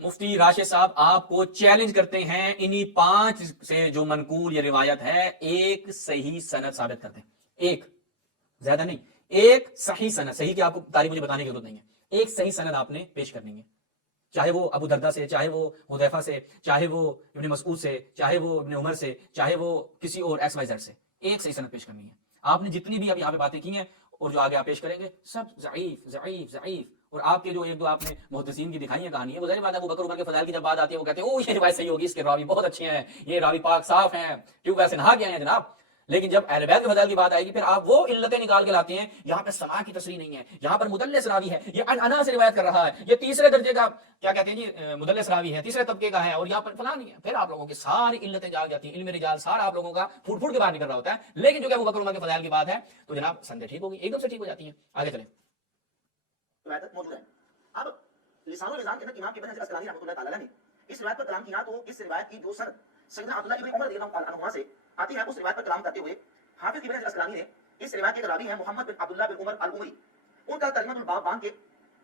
مفتی راشد صاحب آپ کو چیلنج کرتے ہیں انہی 5 سے جو منقول یہ روایت ہے ایک صحیح سند ثابت کرتے ہیں. ایک، زیادہ نہیں، ایک صحیح سند. صحیح کی آپ کو تاریخ مجھے بتانے کی ضرورت نہیں ہے، ایک صحیح سند آپ نے پیش کرنی ہے، چاہے وہ ابو دردہ سے، چاہے وہ حذیفہ سے، چاہے وہ ابن مسعود سے، چاہے وہ ابن عمر سے، چاہے وہ کسی اور ایکس وائی زیڈ سے. ایک صحیح سند پیش کرنی ہے. آپ نے جتنی بھی اب یہاں پہ باتیں کی ہیں اور جو آگے آپ پیش کریں گے سب ضعیف ضعیف ضعیف. اور آپ کے جو ایک دو آپ نے محدثین کی دکھائی ہے کہانی ہے، وہ ظاہر بات ہے ابو بکر عمر کے فضائل کی جب بات آتی ہے وہ کہتے ہیں او یہ روایت صحیح ہوگی، اس کے راوی بہت اچھے ہیں، یہ راوی پاک صاف ہیں، کیوں ویسے نہا کے آئے ہیں جناب. لیکن جب اہل بیت کے فضائل کی بات آئے گی پھر آپ وہ علتیں نکال کے لاتے ہیں. یہاں پہ سماع کی تصریح نہیں ہے، یہاں پر مدلس راوی ہے، یہ انا سے روایت کر رہا ہے، یہ تیسرے درجے کا کیا کہتے ہیں جی مدلس راوی ہے، تیسرے طبقے کا ہے، اور یہاں پر فلاں نہیں ہے. پھر آپ لوگوں کی ساری علتیں جاگ جاتی ہیں، علم رجال سارا آپ لوگوں کا پھوٹ پھوٹ کے باہر نکل رہا ہوتا ہے. لیکن جو کہ ابو بکر عمر کے فضائل کی بات ہے تو جناب سندیں ٹھیک ہوگی، ایک دم سے ٹھیک ہو جاتی ہیں. آگے چلیں. روایت موجود ہے. اب لسان النظام کے اندر امام ابن حجر اسقلانی رحمۃ اللہ تعالی نے اس روایت پر کلام کیا تو اس روایت کی جو سند سیدنا عبداللہ ابن عمر رضی اللہ تعالی عنہما سے آتی ہے اس روایت پر کلام کرتے ہوئے حافظ ابن حجر اسقلانی نے اس روایت کے راوی ہیں محمد بن عبداللہ بن عمر العمری، ان کا ترجمۃ الباب باندھ کے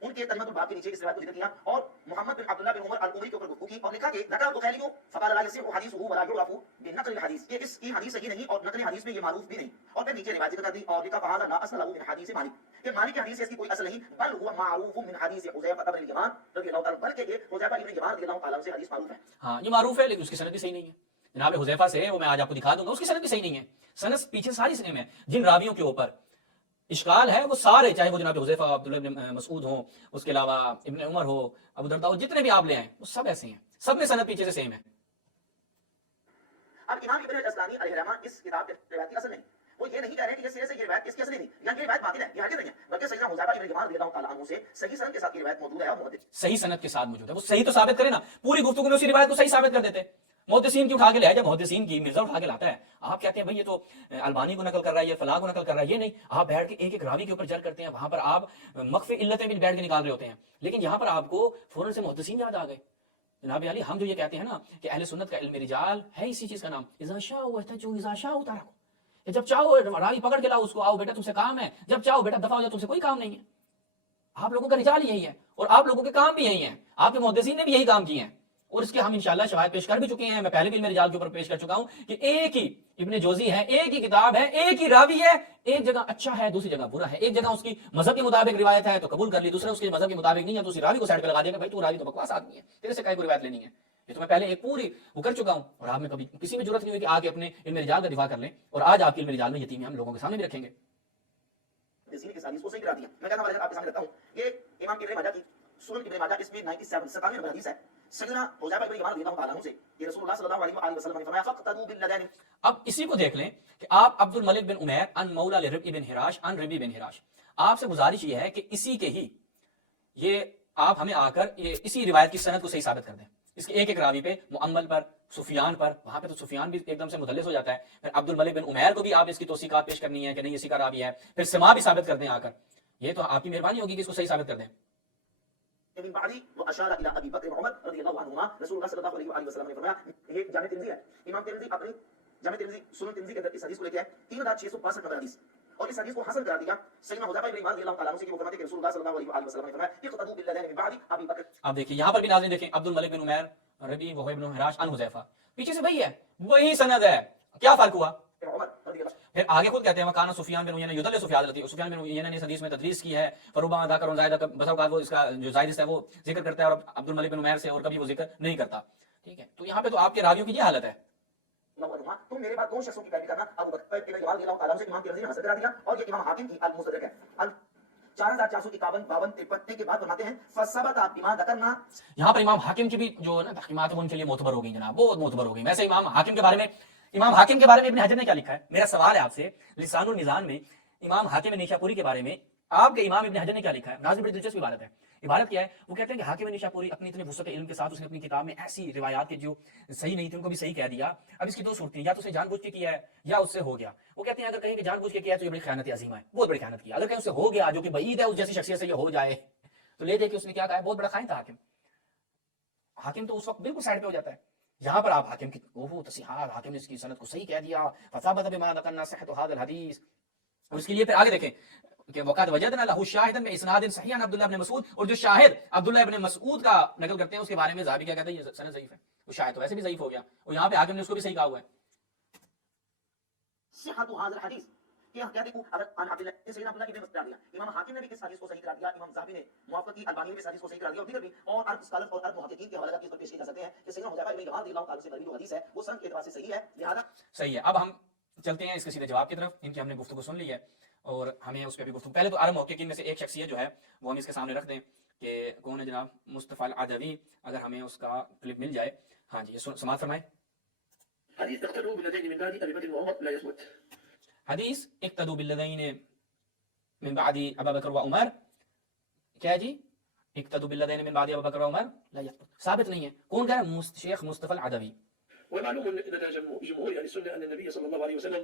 ان کے ترجمۃ الباب کے نیچے اس روایت کو ذکر کیا اور محمد بن عبداللہ بن عمر العمری کے اوپر گفتگو کی اور لکھا کہ ذکر البخاری فقال لا يصح حديثه ولا يعرف بنقل الحديث، یہ اس کی حدیث صحیح نہیں اور نقل حدیث میں یہ معروف بھی نہیں. اور پھر نیچے روایت ذکر کر دی اور لکھا فهذا لا اصل له من حديث مالک، کہ مالک کی حدیث ہے اس کی کوئی اصل نہیں، بل هو معروف من حدیث حذیفہ بن الیمان رضی اللہ تعالی عنہ، بلکہ یہ حذیفہ ابن الیمان رضی اللہ تعالی عنہ سے حدیث معروف ہے. ہاں یہ معروف ہے لیکن اس کی سند بھی صحیح نہیں ہے. جناب حذیفہ سے وہ میں آج آپ کو دکھا دوں گا، اس کی سند بھی صحیح نہیں ہے. سند پیچھے ساری سیم ہے. جن راویوں کے اوپر اشکال ہے وہ سارے، چاہے وہ جناب حذیفہ عبداللہ بن مسعود ہوں، اس کے علاوہ ابن عمر ہو، ابو دردہ ہو، جتنے بھی آپ لے آئیں وہ سب ایسے ہیں، سب میں سند پیچھے سے سیم ہے. اب امام ابن حجر اسقلانی علیہ الرحمہ اس کتاب کے روایت کی اصل نہیں، وہ یہ نہیں کہہ رہے کہ یہ سرے سے یہ روایت اس کی اصل نہیں، یعنی یہ روایت باطل ہے، یہ حدیث نہیں ہے، بلکہ سیدنا حذیفہ ابن الیمان رضی اللہ تعالی عنہ سے صحیح سند کے ساتھ یہ روایت موجود ہے. اور محدث صحیح سند کے ساتھ موجود ہے، وہ صحیح تو ثابت کرے نا، پوری گفتگو میں اسی روایت کو صحیح ثابت کر دیتے. محدثین کی اٹھا کے لے جب محدثین کی مرزا اٹھا کے لاتا ہے، آپ کہتے ہیں بھائی یہ تو البانی کو نقل کر رہا ہے، یہ فلاں کو نقل کر رہا ہے. یہ نہیں، آپ بیٹھ کے ایک ایک راوی کے اوپر جر کرتے ہیں، وہاں پر آپ مخفی علتیں بھی بیٹھ کے نکال رہے ہوتے ہیں. لیکن یہاں پر آپ کو فوراً سے محدثین یاد آ گئے. جناب علی ہم جو یہ کہتے ہیں نا کہ اہل سنت کا علم رجال ہے اسی چیز کا نام اذا شاء واحتجوا اذا شاء ترکوا، جب چاہو راوی پکڑ کے لاؤ اس کو، آؤ بیٹا تم سے کام ہے، جب چاہو بیٹا دفع ہو جاؤ، تم سے کوئی کام نہیں ہے. آپ لوگوں کا رجال یہی ہے اور آپ لوگوں کے کام بھی یہی ہیں، آپ کے محدثین نے بھی یہی کام کیے ہیں اور اس کے ہم انشاءاللہ شواہد پیش کر بھی چکے ہیں. میں پہلے بھی علم رجال کے اوپر پیش کر چکا ہوں کہ ایک ہی ابن جوزی ہے، ایک ہی کتاب ہے، ایک ہی راوی ہے، ایک جگہ اچھا ہے دوسری جگہ برا ہے، ایک جگہ اس کی مذہب کے مطابق روایت ہے تو قبول کر لی، دوسرے اس کے مذہب کے مطابق نہیں ہے تو اسی راوی کو سائڈ پہ لگا دیا کہ بھائی تو راوی تو بکواس آدمی ہے، تیرے سے کہیں کوئی روایت لینی ہے. یہ تو میں پہلے ایک پوری وہ کر چکا ہوں اور آپ نے کبھی کسی میں ضرورت نہیں ہوئی کہ آگے اپنے علم رجال کا دفاع کر لیں. اور آج آپ کے علم رجال میں یتیم ہم لوگوں کے سامنے بھی رکھیں گے. محدثین کی حدیث کو صحیح کرا دیا. میں کہتا ہوں آپ کے سامنے رکھتا ہوں یہ امام ابن ماجہ کی سنن ابن ماجہ اس میں 97 نمبر حدیث ہے. سیدنا حذیفہ بن الیمان رضی اللہ تعالی عنہ سے یہ رسول اللہ صلی اللہ علیہ وآلہ وسلم نے فرمایا فقتدوا باللذین. اب اسی کو دیکھ لیں کہ آپ عبد الملک بن عمیر ان مولا لربی بن حراش ان ربی بن حراش، آپ سے گزارش یہ ہے کہ اسی کے ہی یہ آپ ہمیں آ کر یہ اسی روایت کی سند کو صحیح ثابت کر دیں. اس کے ایک ایک راوی پہ، معمل پر، سفیان پر، وہاں پہ تو سفیان بھی ایک دم سے مدلس ہو جاتا ہے. پھر عبد الملک بن عمیر کو بھی آپ اس کی توثیقات پیش کرنی ہے کہ نہیں اسی کا راوی ہے. پھر سما بھی ثابت کر دیں آ کر. یہ تو آپ کی مہربانی ہوگی کہ اس کو صحیح ثابت کر دیں. من بعدی واشار الى ابی بکر وعمر رضی اللہ عنہما، رسول اللہ صلی اللہ علیہ وآلہ وسلم نے فرمایا. یہ جامع ترمذی ہے، امام ترمذی اپنی جامع ترمذی سنن ترمذی کے اندر اس حدیث کو لے کے آئے 3662 نمبر حدیث، اور اس حدیث کو حسن قرار دیا سیدنا حذیفہ بن الیمان رضی اللہ تعالی عنہ سے کہ وہ فرماتے ہیں کہ رسول اللہ صلی اللہ علیہ وآلہ وسلم نے فرمایا اقتدوا بالذین من بعد ابی بکر. اب دیکھیں یہاں پر بھی ناظرین دیکھیں عبد الملک بن عمیر ربی وہب بن حراش ان حذیفہ، پیچھے سے وہی ہے، وہی سند ہے. کیا فرق ہوا؟ عمر رضی اللہ. پھر آگے خود کہتے ہیں وکانا سفیان بن عیینہ یدلس سفیان بن عیینہ نے اس حدیث میں تدلیس کی ہے، فربما ذکر زائدہ، بسا اوقات وہ اس کا جو زائد ہے وہ ذکر کرتا ہے اور عبد الملک بن عمیر سے اور کبھی وہ ذکر نہیں کرتا. ٹھیک ہے، تو یہاں پہ تو آپ کے راویوں کی یہ حالت ہے. تم میرے بعد دو شخصوں کی پیروی کرنا، ابو بکر ابن جوال رضی اللہ تعالی عنہ سے امام ترمذی نے حسن قرار دیا اور یہ امام حاکم کی المستدرک ہے. 4451 52 53 کے بعد فرماتے ہیں فثبت بما ذکرنا. یہاں پر امام حاکم کی بھی جو نا تحقیقات ہیں ان کے لیے معتبر ہو گئی جناب، بہت معتبر ہو گئی. ویسے امام حاکم کے بارے میں ابن حجر نے کیا لکھا ہے؟ میرا سوال ہے آپ سے، لسان المیزان میں امام حاکم نیشاپوری کے بارے میں آپ کے امام ابن حجر نے کیا لکھا ہے؟ ناظرین بڑی دلچسپ عبارت ہے. عبارت کیا ہے؟ وہ کہتے ہیں کہ حاکم نیشاپوری اپنی اتنے وسعت علم کے ساتھ اس نے اپنی کتاب میں ایسی روایات کے جو صحیح نہیں تھی ان کو بھی صحیح کہہ دیا. اب اس کی دو صورتیں، یا تو اس نے جان بوجھ کے کیا ہے یا اس سے ہو گیا. وہ کہتے ہیں اگر کہیں کہ جان بوجھ کے کیا ہے تو یہ بڑی خیانت عظیم ہے، بہت بڑی خیانت کی. اگر کہیں اس سے ہو گیا جو کہ بعید ہے اس جیسی شخصیت سے یہ ہو جائے تو لے دے کہ اس نے کیا کہا ہے، بہت بڑا خائن تھا حاکم. حاکم تو اس وقت بالکل سائڈ پہ ہو جاتا ہے. یہاں پر آپ حاکم کی تصحیحات، حاکم نے اس کی سند کو صحیح کہہ دیا، فثبت بما ذکرنا صحت هذا الحديث. اور اس کے لیے پھر آگے دیکھیں کہ وقت وجدنا لہو شاہدن میں اسناد صحیح عن عبداللہ ابن مسعود، اور جو شاہد عبداللہ ابن مسعود کا نقل کرتے ہیں اس کے بارے میں ذہبی کیا کہتے ہیں یہ سند ضعیف ہے، وہ شاہد تو ویسے بھی ضعیف ہو گیا، اور یہاں پہ حاکم نے اس کو بھی صحیح کہا ہوا ہے۔ صحت هذا الحديث کہ کیا دیکھو اگر ان عبداللہ اس سیدنا عبداللہ ابن مسعود دیا، امام حاکم نے بھی اس حدیث کو صحیح قرار دیا، امام ذہبی نے موافقت کی، البانی نے اس حدیث کو صحیح قرار دیا، اور دیگر بھی اور عرب اسکالر اور عرب محققین کے حوالے کی اس پر پیش کی جا سکتے ہیں کہ سیدنا حذیفہ ابن یمان رضی اللہ تعالی سے مروی جو حدیث ہے وہ سند کے اعتبار سے صحیح ہے، لہذا صحیح ہے۔ اب ہم چلتے ہیں اس کے سیدھے جواب کی طرف، ان کی ہم نے گفتگو سن لی ہے اور ہمیں اس پہ بھی گفتگو، پہلے تو عرب محققین میں سے ایک شخصیت جو ہے وہ ہم اس کے سامنے رکھ دیں کہ کون ہے جناب مصطفیٰ العدوی، اگر ہمیں اس کا کلپ مل جائے۔ ہاں جی سماعت فرمائیں۔ حديث تقتلوا بالذين من بعد ابي بكر وعمر لا يثبت. حدیث اقتدوا بالذین من بعد ابا بکر و عمر، کیا ہے جی؟ اقتدوا بالذین من بعد ابا بکر و عمر لا يثبت، ثابت نہیں ہے۔ کون کہہ رہا ہے؟ شیخ مصطفیٰ العدوی۔ ومعلوم لدى جمهور اهل السنه ان النبي صلى الله عليه وسلم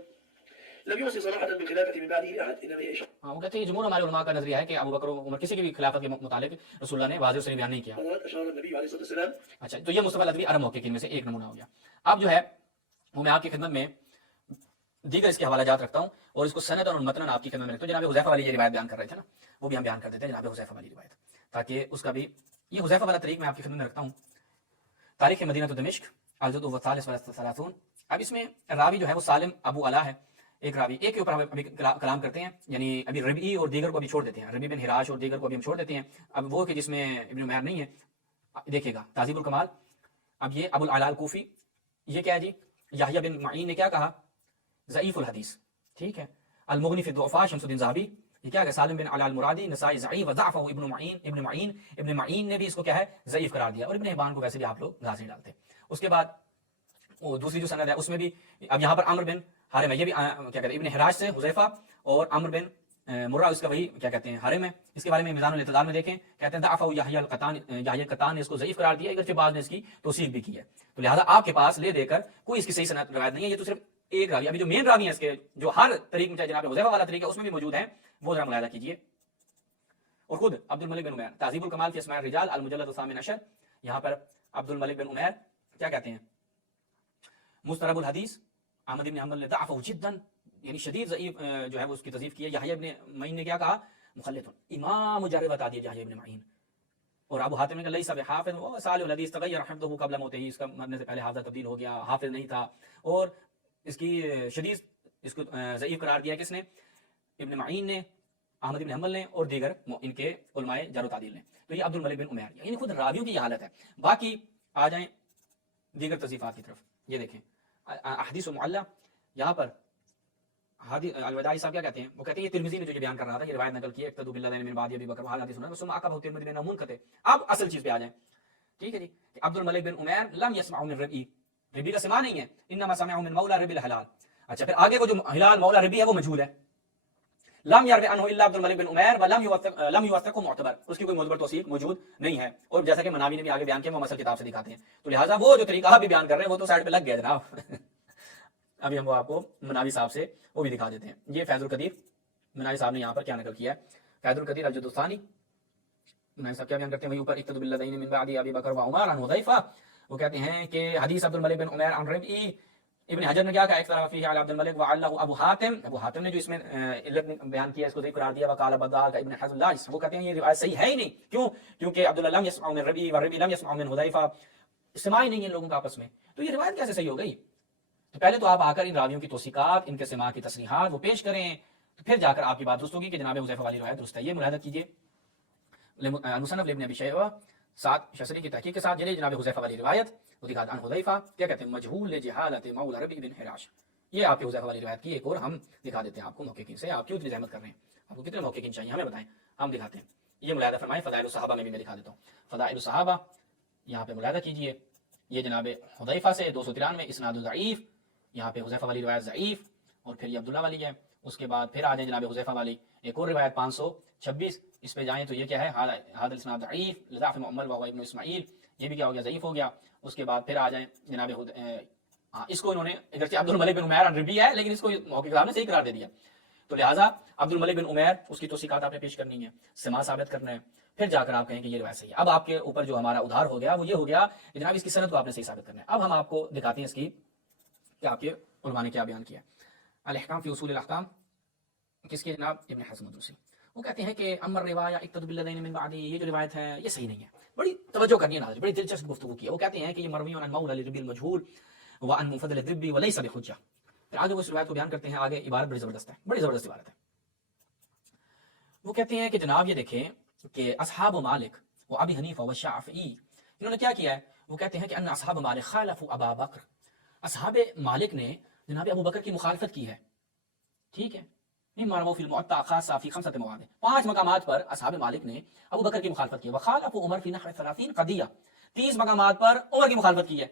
لم يوصي صراحه بالخلافه من بعده احد، انما هي اشاره. ہاں وہ کہتے ہیں جمہور ہمارے علماء کا نظریہ ہے کہ ابو بکر و عمر کسی کی بھی خلافت کے متعلق رسول اللہ نے واضح سے بیان نہیں کیا۔ اشار النبي عليه الصلاه والسلام. اچھا تو یہ مصطفیٰ العدوی عرب محققین میں سے ایک نمونہ ہو گیا۔ اب جو ہے وہ میں آپ کی خدمت میں دیگر اس کے حوالہ جات رکھتا ہوں اور اس کو سند اور متن آپ کی خدمت میں رکھتا ہوں۔ جناب حذیفہ والی یہ روایت بیان کر رہے تھے نا، وہ بھی ہم بیان کر دیتے ہیں جناب حذیفہ والی روایت، تاکہ اس کا بھی یہ حذیفہ والا طریق میں آپ کی خدمت میں رکھتا ہوں۔ تاریخ مدینہ دمشق الجزء والثالث والثلاثون۔ اب اس میں راوی جو ہے وہ سالم ابو علا ہے، ایک راوی، ایک کے اوپر ہم ابھی کلام کرتے ہیں، یعنی ابھی ربیعی اور دیگر کو ابھی چھوڑ دیتے ہیں، ربیع بن حراش اور دیگر کو ابھی ہم چھوڑ دیتے ہیں۔ اب وہ کہ جس میں ابن عمیر نہیں ہے، دیکھیے گا تہذیب الکمال۔ اب یہ ابو العلا الکوفی، یہ کیا ہے جی؟ یحییٰ بن معین نے کیا کہا؟ ضعیف الحدیث، ٹھیک ہے۔ المغنی فی الضعفاء شمس الدین ذہبی، یہ کیا ہے؟ سالم بن علا المرادی، نسائی ضعیف وضعفہ ابن معین نے بھی اس کو کیا ہے؟ ضعیف قرار دیا، اور ابن حبان کو ویسے بھی آپ لوگ غاز نہیں ڈالتے۔ اس کے بعد وہ دوسری جو سند ہے اس میں بھی اب یہاں پر عمرو بن حارم ہے، یہ بھی کیا کہتے ہیں ابن حراش سے حذیفہ، اور عمرو بن مرہ اس کا وہی کیا کہتے ہیں حارم ہے۔ اس کے بارے میں میزان الاعتدال میں دیکھیں، کہتے ہیں ضعفہ یحییٰ القطان نے اس کو ضعیف قرار دیا، اگرچہ بعض نے اس کی توثیق بھی کی ہے۔ تو لہذا آپ کے پاس لے دے کر کوئی اس کی صحیح سند روایت نہیں ہے، یہ تو صرف ایک راوی، ابھی جو مین راوی ہیں اس کے جو ہر طریق میں چاہے جناب حذیفہ والا طریقہ اس میں بھی موجود ہیں، وہ ذرا ملاحظہ کیجیے۔ اور خود عبد الملک بن عمیر، تہذیب الکمال فی اسماء الرجال المجلد الثامن عشر، یہاں پر عبد الملک بن عمیر کیا کہتے ہیں؟ مسترب الحدیث، احمد بن حنبل نے ضعفہ جدا، یعنی شدید ضعیف جو ہے وہ اس کی تضعیف کی ہے۔ یحییٰ بن معین نے کیا کہا؟ مخلط، امام مجرب بتا دیا یحییٰ بن معین۔ اور ابو حاتم نے کہا لیس بحافظ وصالح الحدیث تغیر حفظہ قبل موتہ، اس کا مرنے سے پہلے حافظہ تبدیل ہو گیا، حافظ نہیں تھا، اور اس کی شدید اس کو ضعیف قرار دیا کس نے؟ ابن معین نے، احمد بن حنبل نے، اور دیگر ان کے علماء جرح و تعدیل نے۔ تو یہ عبد الملک بن عمیر، یعنی خود راویوں کی یہ حالت ہے۔ باقی آ جائیں دیگر تضعیفات کی طرف، یہ دیکھیں احادیث المعلہ، یہاں پر الوداعی صاحب کیا کہتے ہیں؟ وہ کہتے ہیں یہ ترمذی نے جو یہ بیان کر رہا تھا، یہ روایت نقل کی ہے، اقتدوا بالذین من بعد ابی بکر وعلی حدیث ثم عقبہ ترمذی بن منقطع۔ اب اصل چیز پہ آ جائیں، ٹھیک ہے جی، کہ عبد الملک بن عمیر لم يسمع من ربیع، ربیع کا سماع نہیں ہے، انما سمع من مولا ربیع الحلال۔ اچھا پھر آگے کو جو ہلال مولا ربیع ہے وہ مجہول ہے، لم يروي عنه الا عبد الملک بن عمیر ولم يوثقه معتبر، اس کی کوئی معتبر توثیق موجود نہیں ہے، اور جیسا کہ مناوی نے بھی آگے بیان کیا وہ مسل کتاب سے دکھاتے ہیں۔ تو لہٰذا وہ جو طریقہ بھی بیان کر رہے ہیں وہ تو سائڈ پہ لگ گیا جناب۔ ابھی ہم وہ آپ کو مناوی صاحب سے وہ بھی دکھا دیتے ہیں۔ یہ فیض القدیر مناوی صاحب نے یہاں پر کیا نقل کیا ہے؟ فیض القدیر الجزء الثانی، مناوی صاحب کیا بیان کرتے ہیں؟ وہیں اوپر اقتدوا بالذین من بعد ابی بکر وعمر عن حذیفہ، وہ کہتے ہیں کہ حدیث عبد الملک بن عمیر عن ربیع، ابن حجر نے کیا کہا؟ اختلاف فیہ علی عبد الملک وعلہ ابو حاتم، ابو حاتم نے جو اس میں علت بیان کیا اس کو ضعیف قرار دیا، وقال بدال کا ابن حزم لا، وہ کہتے ہیں یہ روایت صحیح ہے ہی نہیں، کیوں؟ کیونکہ عبداللہ لم يسمع من ربیع وربیع لم يسمع من حذیفہ، سماع ہی نہیں ہے ان لوگوں کا آپس میں، تو یہ روایت کیسے صحیح ہو گئی؟ تو پہلے تو آپ آ کر ان راویوں کی توثیقات، ان کے سماع کی تصریحات وہ پیش کریں، تو پھر جا کر آپ کی بات درست ہوگی کہ جناب حذیفہ والی روایت درست ہے۔ یہ ملاحظہ کیجیے، المصنف لابن ابی شیبہ 7 شسری کی تحقیق کے ساتھ جنہیں جناب حذیفہ والی روایت وہ دکھاتا عن حذیفہ، کیا کہتے ہیں؟ مجہول لجہالۃ مولا ربیع بن حراش۔ یہ آپ کی حذیفہ والی روایت کی ایک اور ہم دکھا دیتے ہیں آپ کو محققین سے۔ آپ کیوں اتنی زحمت کر رہے ہیں؟ آپ کو کتنے محققین چاہیے ہمیں بتائیں، ہم دکھاتے ہیں۔ یہ ملاحظہ فرمائیں فضائل الصحابہ میں بھی میں دکھا دیتا ہوں۔ فضائل الصحابہ یہاں پہ ملاحظہ کیجیے، یہ جناب حذیفہ سے 293 اسناد ضعیف، یہاں پہ حذیفہ والی روایت ضعیف، اور پھر یہ عبداللہ والی ہے۔ اس کے بعد پھر آ جائیں جناب حذیفہ والی ایک اور روایت 526، اس پہ جائیں تو یہ کیا ہے؟ حاضر الاسناد ضعیف لضعف معمل وهو ابن اسماعیل، یہ بھی کیا ہو گیا؟ ضعیف ہو گیا۔ اس کے بعد پھر آ جائیں جناب اس کو انہوں نے اگرچہ عبد الملک بن عمیر عن ربیع ہے لیکن اس کو محقق صاحب نے صحیح قرار دے دیا، تو لہٰذا عبد الملک بن عمیر اس کی توثیقات آپ نے پیش کرنی ہے، سماع ثابت کرنا ہے، پھر جا کر آپ کہیں کہ یہ روایت صحیح ہے۔ اب آپ کے اوپر جو ہمارا ادھار ہو گیا وہ یہ ہو گیا کہ جناب اس کی سند کو آپ نے صحیح ثابت کرنا ہے۔ اب ہم آپ کو دکھاتے ہیں اس کی کہ آپ کے علماء نے کیا بیان کیا۔ الاحکام فی اصول الاحکام کس کے جناب؟ ابن حزم الدوسی. وہ کہتے ہیں کہ امر روایا اقتدوا بالذین من بعدی، یہ جو روایت ہے یہ صحیح نہیں ہے. بڑی توجہ کرنی ہے ناظرین، بڑی دلچسپ گفتگو کی ہے. وہ کہتے ہیں کہ یہ مروی عن مولى لربی المجهول وعن منفضل الذبی وليس بحجہ. پھر آگے وہ اس روایت کو بیان کرتے ہیں. آگے عبارت بڑی زبردست ہے، بڑی زبردست عبارت ہے. وہ کہتے ہیں کہ جناب یہ دیکھیں کہ اصحاب مالک و ابی حنیفہ و شافعی انہوں نے کیا کیا ہے. وہ کہتے ہیں کہ ان اصحاب مالک خالفوا ابا بکر، اصحاب مالک نے جناب ابو بکر کی مخالفت کی ہے. ٹھیک ہے، مما رووا فی المعطا خاصہ فی خمسۃ مواضع، 5 مقامات پر اصحاب مالک نے ابو بکر کی مخالفت کی. وخالفوا عمر فی نحو 30 قضیہ، 30 مقامات پر عمر کی مخالفت کی ہے.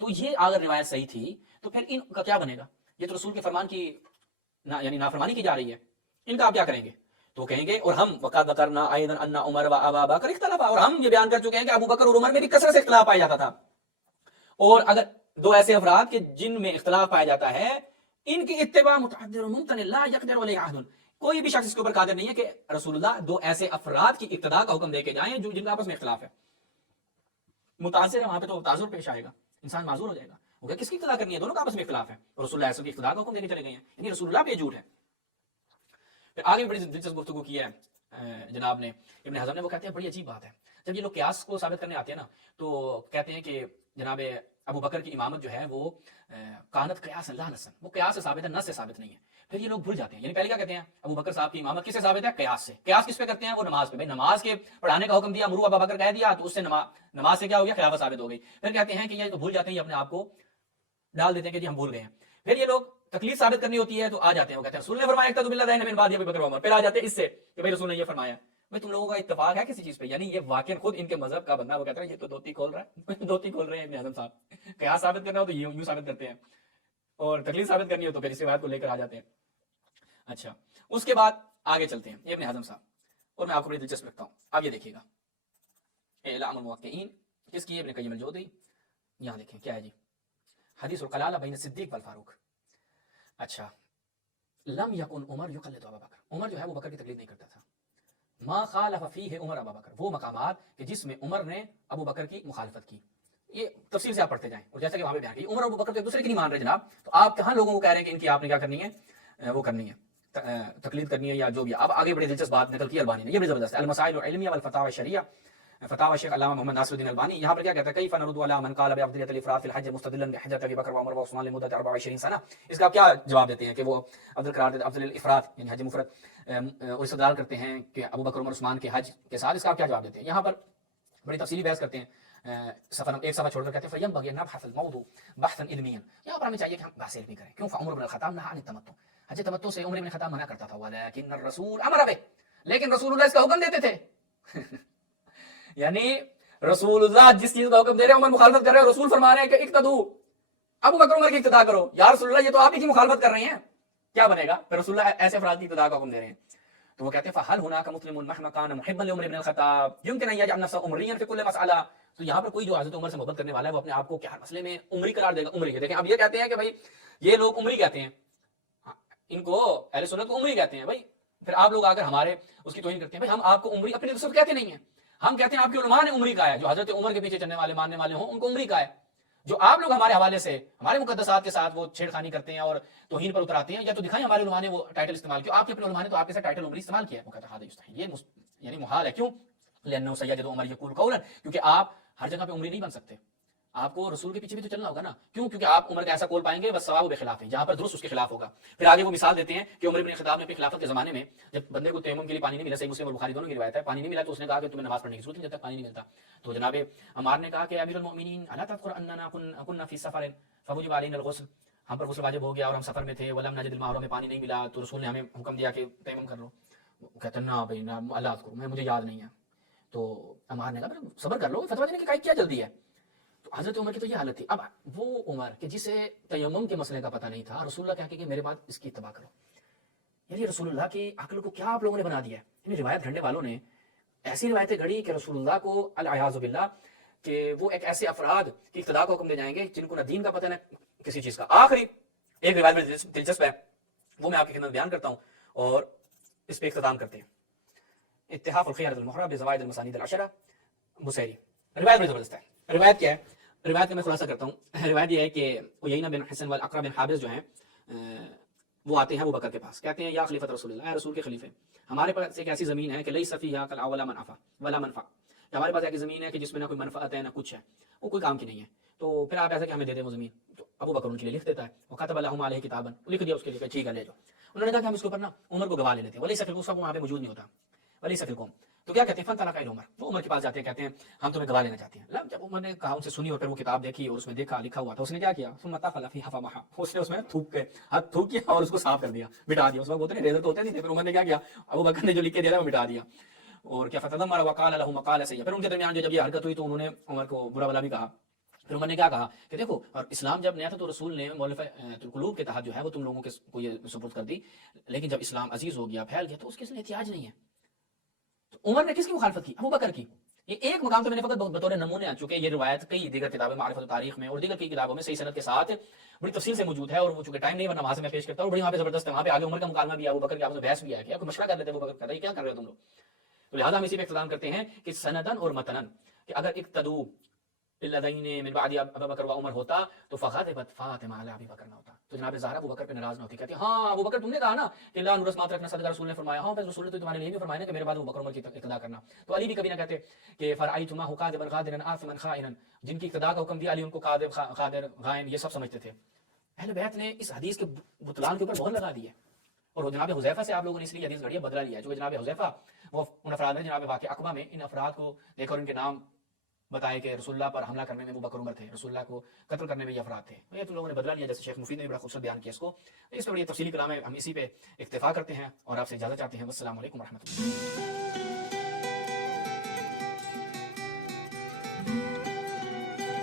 تو یہ اگر روایت صحیح تھی تو پھر ان کا کیا بنے گا؟ یہ تو رسول کے فرمان کی یعنی نافرمانی کی جا رہی ہے. ان کا آپ کیا کریں گے؟ تو کہیں گے اور ہم وقد ذکرنا ایضا ان عمر و ابا بکر اختلفا، اور ہم یہ بیان کر چکے ہیں کہ ابو بکر اور عمر میں بھی کثرت سے اختلاف پایا جاتا تھا. اور اگر دو ایسے افراد کے جن میں اختلاف پایا جاتا ہے ان کی اتباع متعذر ممتنع لا يقدر علیہ احد، کوئی بھی شخص اس کے اوپر قادر نہیں ہے کہ رسول اللہ دو ایسے افراد کی اقتداء کا حکم دے کے جائیں جو جن کا آپس میں اختلاف ہے. متاثر ہے وہاں پہ تو تعذر پیش آئے گا، انسان معذور ہو جائے گا. وہ کہ کس کی اقتداء کرنی ہے؟ دونوں کا آپس میں اختلاف ہے اور رسول اللہ کی اقتداء کا حکم دے کے چلے گئے ہیں، یعنی رسول اللہ پہ جھوٹ ہے. پھر آگے بڑی دلچسپ گفتگو کی ہے جناب نے ابن حزم نے. وہ کہتے ہیں بڑی عجیب بات ہے، جب یہ لوگ قیاس کو ثابت کرنے آتے ہیں نا تو کہتے ہیں کہ جناب ابو بکر کی امامت جو ہے وہ کانت قیاس لا نصن، وہ قیاس سے ثابت ہے، نص سے ثابت نہیں ہے. پھر یہ لوگ بھول جاتے ہیں. یعنی پہلے کیا کہتے ہیں؟ ابو بکر صاحب کی امامت کس سے ثابت ہے؟ قیاس سے. قیاس کس پہ کرتے ہیں؟ وہ نماز پہ. بھائی نماز کے پڑھانے کا حکم دیا، مرو ابا بکر کہہ دیا تو اس سے نماز سے کیا ہو گیا؟ خلافت ثابت ہو گئی. پھر کہتے ہیں کہ یہ تو بھول جاتے ہیں، یہ اپنے آپ کو ڈال دیتے ہیں کہ جی ہم بھول گئے ہیں. پھر یہ لوگ تکلیف ثابت کرنی ہوتی ہے تو آ جاتے ہیں، وہ کہتے ہیں رسول نے فرمایا اقتدوا بالذین من بعد ابی بکر و عمر. پھر آ جاتے ہیں اس سے کہ بھائی رسول نے یہ فرمایا. بھائی تم لوگوں کا اتفاق ہے کسی چیز پہ؟ یعنی یہ واقعا خود ان کے مذہب کا بندہ وہ کہتا ہے یہ تو دوتی کھول رہا ہے، دوتی کھول رہے ہیں ابن حزم صاحب. قیاس ثابت کرنا ہو تو یوں ثابت کرتے ہیں اور تکلیف ثابت کرنی ہو تو پھر اس روایت کو لے کر آ جاتے ہیں. اچھا اس کے بعد آگے چلتے ہیں یہ ابن حزم صاحب، اور میں آپ کو بڑی دلچسپ رکھتا ہوں. اب یہ دیکھیے گا اعلام الموقعین کس کی؟ ابن قیم الجوزی. یہاں دیکھیں کیا ہے جی، حدیث القلالہ بین الصدیق والفاروق. اچھا لم یکن عمر یقلد ابا بکر، عمر جو ہے وہ بکر کی تقلید نہیں کرتا تھا. ما خالف فیہ عمر ابا بکر، وہ مقامات کہ جس میں عمر نے ابو بکر کی مخالفت کی. یہ تفصیل سے آپ پڑھتے جائیں. اور جیسا کہ وہاں پہ بیان کی عمر اور ابو بکر تو ایک دوسرے کی نہیں مان رہے جناب، تو آپ کہاں لوگوں کو کہہ رہے ہیں کہ ان کی آپ نے کیا کرنی ہے؟ وہ کرنی ہے تقلید کرنی ہے یا جو بھی. اب آگے بڑی دلچسپ بات نقل کی البانی نے، یہ بڑی زبردست ہے. المسائل العلمیہ والفتاوی الشرعیہ، فتاوی شیخ علامہ محمد ناصر الدین البانی. یہاں پر کیا کہتا ہے؟ کیف نرد علی من قال بافضلیت الافراد فی الحج مستدلا بحجۃ ابی بکر وعمر وعثمان لمدۃ 24 سنہ. اس کا کیا جواب دیتے ہیں کہ وہ افضل قرار دیتے افضل الافراد یعنی حج مفرد اور استدلال کرتے ہیں کہ ابو بکر عمر عثمان کے حج کے ساتھ. اس کا کیا جواب دیتے ہیں؟ یہاں پر بڑی تفصیلی بحث کرتے ہیں. ایک صفحہ چھوڑ کر کہتے ہیں فینبغی ان نبحث الموضوع بحثا علمیا. یہاں پر ہمیں چاہیے کہ ہم بحث علمی کریں. کیوں؟ فعمر بن الخطاب نہى عن التمتع، حج تمتع سے عمر بن الخطاب منع کرتا تھا. ولكن الرسول امر به، لیکن رسول اللہ اس کا حکم دیتے تھے. یعنی رسول اللہ جس چیز کا حکم دے رہے ہیں عمر مخالفت کر رہے ہیں، رسول فرما رہے ہیں کہ اقتدوا ابو بکر عمر کی اقتداء کرو. یا رسول اللہ یہ تو آپ ہی کی مخالفت کر رہے ہیں، کیا بنے گا؟ پھر رسول اللہ ایسے افراد کی اقتداء کا حکم دے رہے ہیں. تو وہ کہتے ہیں فهل هناك مسلم مهما كان محبا لعمر بن الخطاب يمكن ان يجعل نفسه عمريا في كل مساله. تو یہاں پر کوئی جو حضرت عمر سے محبت کرنے والا ہے وہ اپنے آپ کو کیا ہر مسئلے میں عمری قرار دے گا؟ عمری. دیکھیں اب یہ کہتے ہیں کہ بھائی یہ لوگ عمری کہتے ہیں، ان کو اہل سنت کو عمری کہتے ہیں. بھائی پھر آپ لوگ آ کر ہمارے اس کی توہین کرتے ہیں. بھائی ہم آپ کو عمری اپنی نسبت کہتے نہیں ہیں، ہم کہتے ہیں آپ کے علماء نے عمری کہا ہے. جو حضرت عمر کے پیچھے چلنے والے ماننے والے ہوں ان کو عمری کہا ہے. جو آپ لوگ ہمارے حوالے سے ہمارے مقدسات کے ساتھ وہ چھیڑخانی کرتے ہیں اور توہین پر اتراتے ہیں، یا تو دکھائیں ہمارے علماء نے وہ ٹائٹل استعمال کیا. آپ کے اپنے علماء نے تو آپ کے ساتھ ٹائٹل عمری استعمال کیا. وہ کہتا ہے یہ یعنی محال ہے. کیوں؟ لأنه سيجد عمر يقول قولا، کیونکہ آپ ہر جگہ پہ عمری نہیں بن سکتے. آپ کو رسول کے پیچھے بھی تو چلنا ہوگا نا. کیوں؟ کیونکہ آپ عمر کا ایسا قول پائیں گے بس ثواب و بخلاف ہے، جہاں پر درست اس کے خلاف ہوگا. پھر آگے وہ مثال دیتے ہیں کہ عمر بن الخطاب نے اپنی خلافت کے زمانے میں جب بندے کو تیمم کے لیے پانی نہیں ملا، صحیح مسلم اور بخاری دونوں کی روایت ہے، پانی نہیں ملا تو اس نے کہا کہ تمہیں نماز پڑھنے کی ضرورت نہیں جب تک پانی نہیں ملتا. تو جناب عمار نے کہا کہ امیر المؤمنین الا تذکر اننا كنا في سفر فوجب علينا الغسل، ہم پر غسل واجب ہو گیا اور ہم سفر میں تھے. ولم نجد الماء، ہمیں پانی نہیں ملا تو رسول نے ہمیں حکم دیا کہ تیمم کر لو. کہتے ہیں نا بھائی نا اللہ اذکر، میں مجھے یاد نہیں ہے. تو عمار نے کہا صبر کر لو، فتویٰ دینے کی کیا جلدی ہے. تو حضرت عمر کی تو یہ حالت تھی. اب وہ عمر کہ جسے تیمم کے مسئلے کا پتہ نہیں تھا، رسول اللہ کہا کہ میرے بعد اس کی اتباع کرو. یعنی رسول اللہ کی عقل کو کیا آپ لوگوں نے بنا دیا ہے. یعنی روایت گھڑنے والوں نے ایسی روایتیں گھڑی کہ رسول اللہ کو العیاذ باللہ کہ وہ ایک ایسے افراد کی اقتداء کو حکم دے جائیں گے جن کو نہ دین کا پتہ نہ کسی چیز کا. آخری ایک روایت میں دلچسپ ہے، وہ میں آپ کی خدمت بیان کرتا ہوں اور اس پہ اختتام کرتے ہیں. اتحاف الخیارۃ المحرہ بزوائد المسانید العشرہ بصیری. روایت بڑی زبردست ہے. روایت کیا ہے؟ روایت کا میں خلاصہ کرتا ہوں. روایت یہ ہے کہ عیینہ بن حسن والاقرع بن حابس جو ہیں وہ آتے ہیں ابو بکر کے پاس, کہتے ہیں یا خلیفۃ رسول اللہ, اے رسول کے خلیفے, ہمارے پاس ایک ایسی زمین ہے کہ لیس فیہا کل ولا منافع ولا منفع, کہ ہمارے پاس ایک زمین ہے کہ جس میں نہ کوئی منفعت ہے نہ کچھ ہے, وہ کوئی کام کی نہیں ہے, تو پھر آپ ایسا کہ ہمیں دے دیں وہ زمین. تو ابو بکر ان کے لیے لکھ دیتا ہے, وکتب لہم علیہ کتابا, لکھ دیا اس کے لیے کہ ٹھیک ہے لے جاؤ. انہوں نے کہا کہ ہم اس کے اوپر نا عمر کو گواہ لے لیتے ہیں, ولیس فی القوم, وہاں پہ موجود نہیں ہوتا, ولیس فی القوم. تو کیا کہتے ہیں فانطلق الی عمر, وہ عمر کے پاس جاتے ہیں, کہتے ہیں ہم تمہیں گواہ لینا چاہتے ہیں. جب عمر نے کہا, ان سے سنی اور پھر وہ کتاب دیکھی اور اس میں دیکھا لکھا ہوا تھا, اس نے کیا کیا, ثم طفل فیہا فمحا, اس نے اس میں تھوک کے ہاتھ تھوک کیا اور اس کو صاف کر دیا, مٹا دیا. اس وقت ہوتے نہیں ریزر تو ہوتے نہیں تھے, پھر عمر نے کیا کیا, ابو بکر نے جو لکھ کے دیا وہ مٹا دیا. اور کیا فتدمر وقال له مقال سیئا, پھر ان کے درمیان جب یہ حرکت ہوئی تو انہوں نے عمر کو برا بلا بھی کہا. پھر عمر نے کیا کہا کہ دیکھو, اور اسلام جب نیا تھا تو رسول نے مؤلفہ القلوب کے تحت جو ہے وہ تم لوگوں کو یہ سپرد کر دی, لیکن جب اسلام عزیز ہو گیا پھیل گیا تو اس کے لیے احتیاج نہیں ہے. تو عمر نے کس کی مخالفت کی, ابو بکر کی. یہ ایک مقام تو میں نے فقط بطور نمونے, چونکہ یہ روایت کئی دیگر کتابیں معرفت و تاریخ میں اور دیگر کئی کتابوں میں صحیح سند کے ساتھ بڑی تفصیل سے موجود ہے, اور وہ چونکہ ٹائم نہیں ورنہ وہاں سے میں پیش کرتا ہوں, بڑی وہاں پہ زبردست ہے. وہاں پہ آگے عمر کا مکالمہ بھی ہے, ابو بکر کے آپس میں بحث بھی ہے, کیا کوئی مشورہ کر لیتے, ابو بکر کہتا ہے کیا کر رہے ہو تم لوگ. تو لہٰذا ہم اسی پہ اقتدام کرتے ہیں کہ سندن اور متنن, کہ اگر اقتدو الذین من بعد ابو بکر و عمر ہوتا تو فغضبت فاطمہ علی ابی بکر نہ ہوتا, تو جناب زہرا ابو بکر پہ ناراض نہ ہوتی, کہتی ہاں ابو بکر تم نے کہا نا کہ لا نورث ما ترکنا, صدق رسول نے فرمایا, ہاں پھر رسول نے تو تمہارے لیے بھی فرمایا نا کہ میرے بعد ابو بکر عمر کی اقتدا کرنا. تو علی بھی کبھی نہ کہتے کہ فرأیتما قاذبا غادرا آثما خائنا, جن کی اقتدا کا حکم دیا علی ان کو قاذب غادر غائن یہ سب سمجھتے تھے. اہل بیت نے اس حدیث کے بطلان کے اوپر مہر لگا دی ہے, اور جناب حذیفہ سے آپ لوگوں نے اس لیے حدیث گھڑی ہے, بدلہ لیا ہے, جو جناب حذیفہ وہ ان افراد ہیں جناب واقعہ عقبہ میں, ان افراد کو دیکھ کر ان کے نام بتائے کہ رسول اللہ پر حملہ کرنے میں ابو بکر عمر تھے, رسول اللہ کو قتل کرنے میں یہ افراد تھے. یہ تو لوگوں نے بدلا لیا, جیسے شیخ مفید نے بڑا خوبصورت بیان کیا اس کو. اس پہ بڑی تفصیلی کلام ہے, ہم اسی پہ اکتفا کرتے ہیں اور آپ سے اجازت چاہتے ہیں. والسلام علیکم ورحمۃ اللہ.